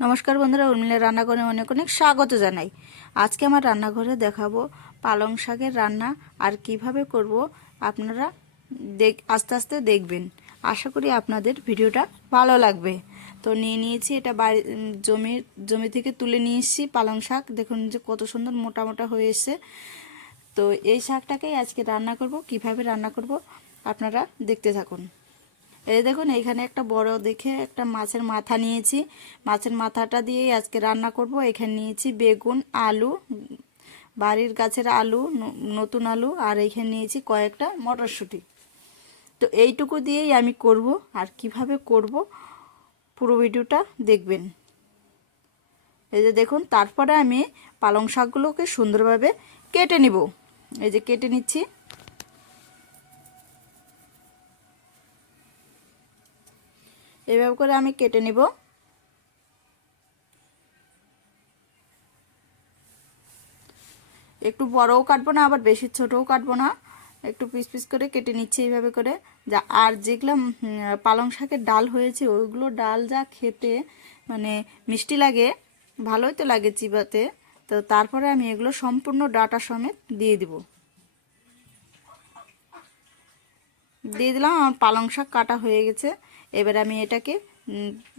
নমস্কার বন্ধুরা উর্মিলা রান্নাঘরে অনেক অনেক স্বাগত জানাই। আজকে আমার রান্নাঘরে দেখাবো পালং শাকের রান্না আর কীভাবে করব আপনারা দেখ, আস্তে আস্তে দেখবেন। আশা করি আপনাদের ভিডিওটা ভালো লাগবে। তো নিয়ে নিয়েছি এটা বাড়ি জমির জমি থেকে তুলে নিয়ে এসেছি পালং শাক। দেখুন যে কত সুন্দর মোটা মোটা হয়ে এসছে। তো এই শাকটাকেই আজকে রান্না করব, কীভাবে রান্না করব আপনারা দেখতে থাকুন। এই দেখুন, এইখানে একটা বড় দেখে একটা মাছের মাথা নিয়েছি। মাছের মাথাটা দিয়েই আজকে রান্না করব। এখানে নিয়েছি বেগুন, আলু, বাড়ির গাছের আলু নতুন আলু, আর এইখানে নিয়েছি কয়েকটা মটরশুঁটি। তো এইটুকু দিয়েই আমি করব। আর কীভাবে করব পুরো ভিডিওটা দেখবেন। এই যে দেখুন, তারপরে আমি পালং শাকগুলোকে সুন্দরভাবে কেটে নিব। এই যে কেটে নিচ্ছি। এভাবে করে আমি কেটে নিব। একটু বড়ও কাটবো না, আবার বেশি ছোটও কাটবো না। একটু পিস পিস করে কেটে নিচ্ছি এইভাবে করে। যা, আর যেগুলো পালং শাকের ডাল হয়েছে, ওইগুলো ডাল যা খেতে মানে মিষ্টি লাগে, ভালোই তো লাগে চিবাতে। তো তারপরে আমি এগুলো সম্পূর্ণ ডাটা সমেত দিয়ে দিব। দিয়ে দিলাম, আমার পালং শাক কাটা হয়ে গেছে। এবার আমি এটাকে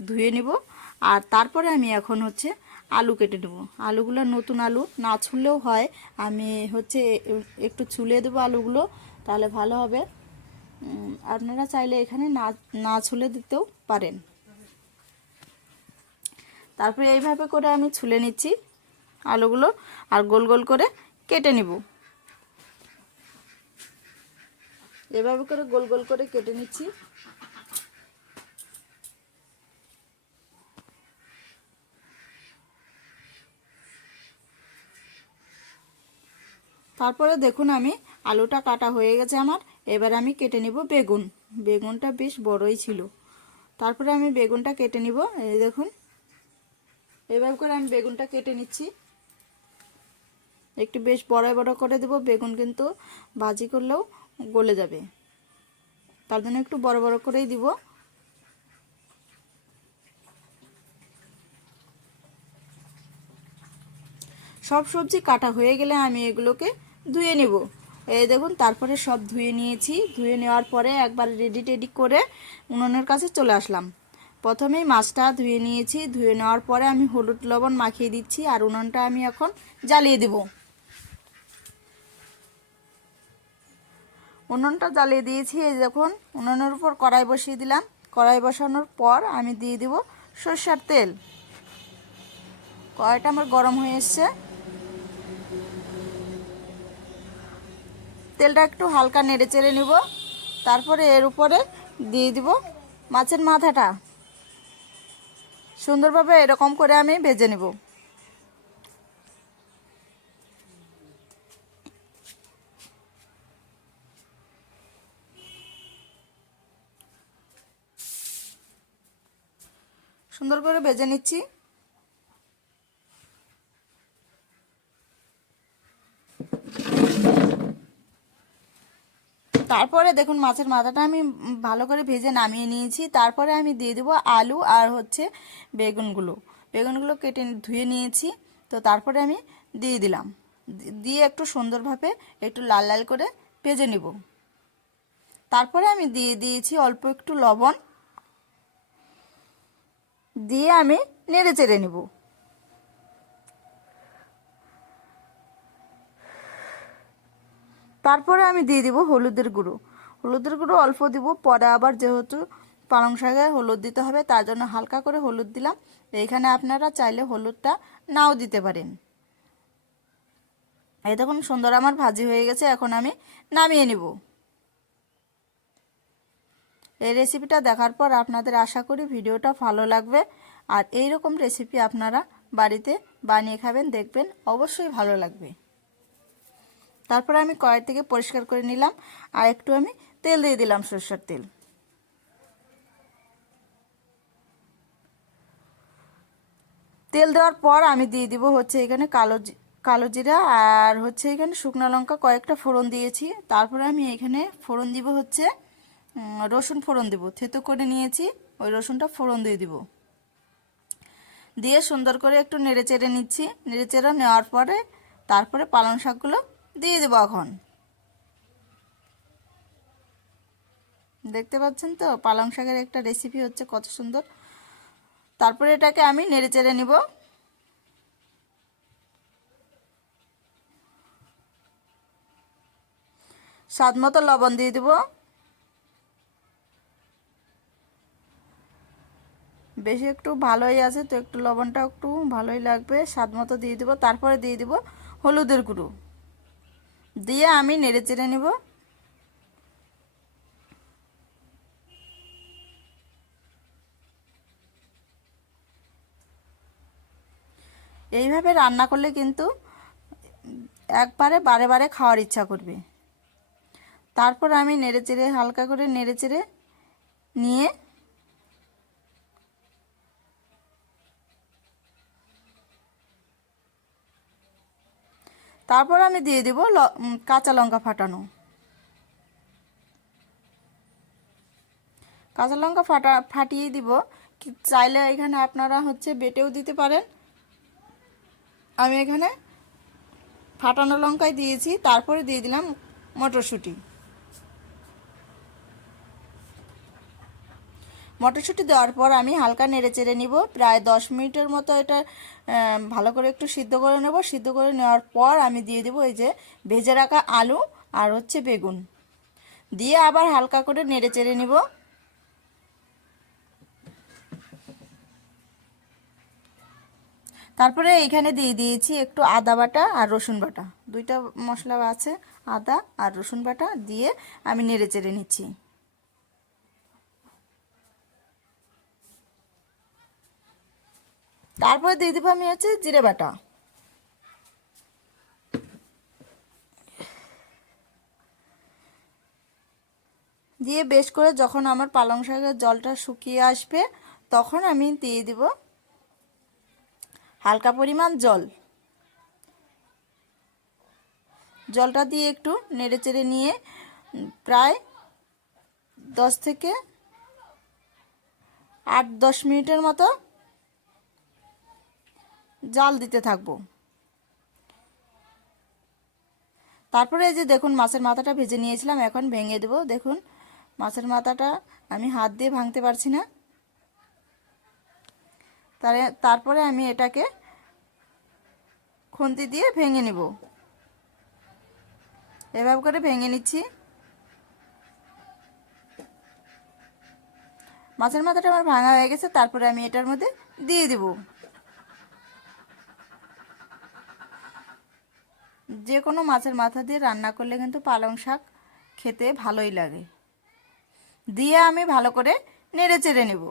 ধুয়ে নিব। আর তারপরে আমি এখন হচ্ছে আলু কেটে নেব। আলুগুলো নতুন আলু, না ছুললেও হয়। আমি হচ্ছে একটু ছুলে দেবো আলুগুলো, তাহলে ভালো হবে। আপনারা চাইলে এখানে না না ছুলে দিতেও পারেন। তারপরে এইভাবে করে আমি ছুলে নিচ্ছি আলুগুলো আর গোল গোল করে কেটে নিব। এভাবে করে গোল গোল করে কেটে নিচ্ছি। তারপরে দেখুন আমি আলুটা কাটা হয়ে গেছে আমার। এবার আমি কেটে নিব বেগুন। বেগুনটা বেশ বড়ই ছিল। তারপরে আমি বেগুনটা কেটে নিব। এই দেখুন। এভাবে করে আমি বেগুনটা কেটে নিচ্ছি। একটু বেশ বড় বড় করে দেব। বেগুন কিন্তু ভাজি করলেও গলে যাবে। তার জন্য একটু বড় বড় করেই দিব। সব সবজি কাটা হয়ে গেলে আমি এগুলোকে ধুয়ে নেব। এই দেখুন, তারপরে সব ধুয়ে নিয়েছি। ধুয়ে নেওয়ার পরে একবার রেডি টেডি করে উনুনের কাছে চলে আসলাম। প্রথমেই মাছটা ধুয়ে নিয়েছি। ধুয়ে নেওয়ার পরে আমি হলুদ লবণ মাখিয়ে দিচ্ছি আর উনুনটা আমি এখন জ্বালিয়ে দেব। উনুনটা জ্বালিয়ে দিয়েছি। এই দেখুন, উনুনের উপর কড়াই বসিয়ে দিলাম। কড়াই বসানোর পর আমি দিয়ে দেব সর্ষার তেল। কড়াইটা আমার গরম হয়ে এসছে। তেলটা একটু হালকা নেড়ে চেড়ে নিব। তারপরে এর উপরে দিয়ে দিব মাছের মাথাটা। সুন্দরভাবে এরকম করে আমি ভেজে নেব। সুন্দর করে ভেজে নিচ্ছি। তারপরে দেখুন, মাছের মাথাটা আমি ভালো করে ভেজে নামিয়ে নিয়েছি। তারপরে আমি দিয়ে দেবো আলু আর হচ্ছে বেগুনগুলো। বেগুনগুলো কেটে ধুয়ে নিয়েছি। তো তারপরে আমি দিয়ে দিলাম। দিয়ে একটু সুন্দরভাবে একটু লাল লাল করে ভেজে নিব। তারপরে আমি দিয়ে দিয়েছি অল্প একটু লবণ। দিয়ে আমি নেড়ে চেড়ে নেব। তারপরে আমি দিয়ে দিব হলুদের গুঁড়ো। হলুদের গুঁড়ো অল্প দিব, পরে আবার যেহেতু পালং শাকে হলুদ দিতে হবে, তার জন্য হালকা করে হলুদ দিলাম। এইখানে আপনারা চাইলে হলুদটা নাও দিতে পারেন। এই দেখুন, সুন্দর আমার ভাজি হয়ে গেছে, এখন আমি নামিয়ে নিব। এই রেসিপিটা দেখার পর আপনাদের আশা করি ভিডিওটা ভালো লাগবে। আর এই রকম রেসিপি আপনারা বাড়িতে বানিয়ে খাবেন, দেখবেন, অবশ্যই ভালো লাগবে। তারপরে আমি কড়াই থেকে পরিষ্কার করে নিলাম আর একটু আমি তেল দিয়ে দিলাম সরষের তেল। তেল দেওয়ার পর আমি দিয়ে দিব হচ্ছে এখানে কালো কালো জিরা আর হচ্ছে এখানে শুকনো লঙ্কা কয়েকটা ফোড়ন দিয়েছি। তারপরে আমি এখানে ফোড়ন দিব হচ্ছে রসুন ফোড়ন দিব। থেতো করে নিয়েছি, ওই রসুনটা ফোড়ন দিয়ে দিব। দিয়ে সুন্দর করে একটু নেড়ে চেড়ে নিচ্ছি। নেড়ে চেড়ে নেওয়ার পরে তারপরে পালং শাকগুলো দিয়ে দেবো এখন। দেখতে পাচ্ছেন তো? পালং শাকের একটা রেসিপি হচ্ছে কত সুন্দর। তারপরে এটাকে আমি নেড়ে চেড়ে নিব। স্বাদ মতো লবণ দিয়ে দেবো। বেশি একটু ভালোই আছে, তো একটু লবণটা একটু ভালোই লাগবে। স্বাদ মতো দিয়ে দেবো। তারপরে দিয়ে দেবো হলুদের গুঁড়ো। দিয়ে আমি নেড়ে চেড়ে নেব। এইভাবে রান্না করলে কিন্তু একবারে বারে বারে খাওয়ার ইচ্ছা করবে। তারপর আমি নেড়ে চেড়ে, হালকা করে নেড়ে চেড়ে নিয়ে তারপর আমি দিয়ে দিব কাঁচা লঙ্কা ফাটানো। কাঁচা লঙ্কা ফাটা, ফাটিয়ে দিব। চাইলে এখানে আপনারা হচ্ছে বেটেও দিতে পারেন। আমি এখানে ফাটানো লঙ্কায় দিয়েছি, তারপরে দিয়ে দিলাম মটরশুঁটি। মটরশুঁটি দেওয়ার পর আমি হালকা নেড়ে চেড়ে নিব। প্রায় দশ মিনিটের মতো এটা ভালো করে একটু সিদ্ধ করে নেব। সিদ্ধ করে নেওয়ার পর আমি দিয়ে দেবো এই যে ভেজে রাখা আলু আর হচ্ছে বেগুন। দিয়ে আবার হালকা করে নেড়ে চেড়ে নিব। তারপরে এখানে দিয়ে দিয়েছি একটু আদা বাটা আর রসুন বাটা। দুইটা মশলা আছে, আদা আর রসুন বাটা দিয়ে আমি নেড়ে চেড়ে নিচ্ছি। তারপরে দিয়ে দেবো আমি হচ্ছে জিরে বাটা। দিয়ে বেশ করে যখন আমার পালং শাকের জলটা শুকিয়ে আসবে, তখন আমি দিয়ে দিব হালকা পরিমাণ জল। জলটা দিয়ে একটু নেড়ে চেড়ে নিয়ে প্রায় দশ থেকে আট দশ মিনিটের মতো জাল দিতে থাকব। তারপরে এই যে দেখুন, মাছের মাথাটা ভেজে নিয়েছিলাম, এখন ভেঙে দেব। দেখুন, মাছের মাথাটা আমি হাত দিয়ে ভাঙতে পারছি না। তারে, তারপরে আমি এটাকে খুন্তি দিয়ে ভেঙে নিব। এভাবে করে ভেঙে নিচ্ছি। মাছের মাথাটা আমার ভাঙা হয়ে গেছে, তারপরে আমি এটার মধ্যে দিয়ে দেবো। যে কোনো মাছের মাথা দিয়ে রান্না করলে কিন্তু পালং শাক খেতে ভালোই লাগে। দিয়ে আমি ভালো করে নেড়ে চেড়ে নেব।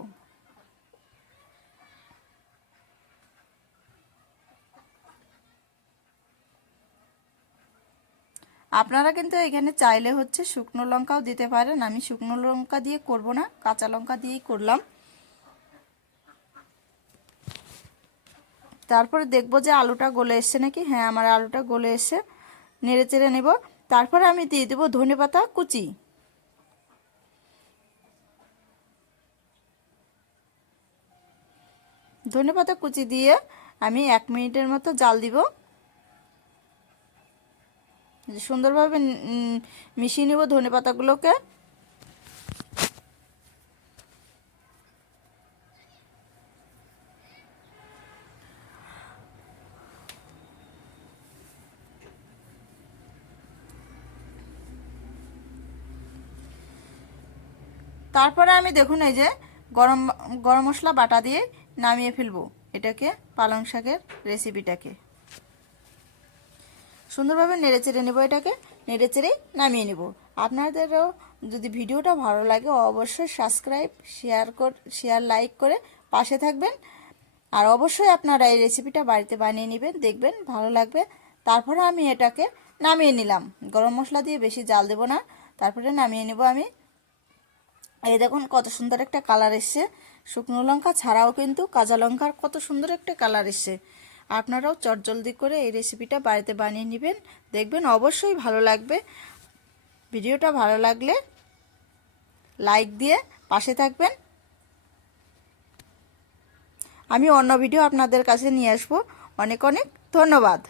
আপনারা কিন্তু এখানে চাইলে হচ্ছে শুকনো লঙ্কাও দিতে পারেন। আমি শুকনো লঙ্কা দিয়ে করব না, কাঁচা লঙ্কা দিয়েই করলাম। তারপরে দেখব যে আলুটা গলে এসছে নাকি? হ্যাঁ আমার আলুটা গলে এসছে। নেড়ে চেড়ে নেব। তারপরে আমি দিয়ে দেবো ধনে পাতা, কুচি। ধনে পাতা, কুচি দিয়ে আমি এক মিনিটের মতো জাল দিব। সুন্দরভাবে মিশিয়ে নেব ধনে পাতাগুলোকে। তারপরে আমি দেখুন এই যে গরম গরম মশলা বাটা দিয়ে নামিয়ে ফেলব এটাকে, পালং শাকের রেসিপিটাকে সুন্দরভাবে নেড়ে চেড়ে নেব এটাকে, নেড়ে চেড়ে নামিয়ে নেব। আপনাদেরও যদি ভিডিওটা ভালো লাগে অবশ্যই সাবস্ক্রাইব শেয়ার কর শেয়ার লাইক করে পাশে থাকবেন। আর অবশ্যই আপনারা এই রেসিপিটা বাড়িতে বানিয়ে নেবেন, দেখবেন ভালো লাগবে। তারপরে আমি এটাকে নামিয়ে নিলাম। গরম মশলা দিয়ে বেশি জাল দেব না। তারপরে নামিয়ে নেব আমি এই দেখুন কত সুন্দর একটা কালার এসছে। শুকনো লঙ্কা ছাড়াও কিন্তু কাঁচা লঙ্কার কত সুন্দর একটা কালার এসছে। আপনারাও চটজলদি করে এই রেসিপিটা বাড়িতে বানিয়ে নেবেন। দেখবেন অবশ্যই ভালো লাগবে। ভিডিওটা ভালো লাগলে লাইক দিয়ে পাশে থাকবেন। আমি অন্য ভিডিও আপনাদের কাছে নিয়ে আসব। অনেক অনেক ধন্যবাদ।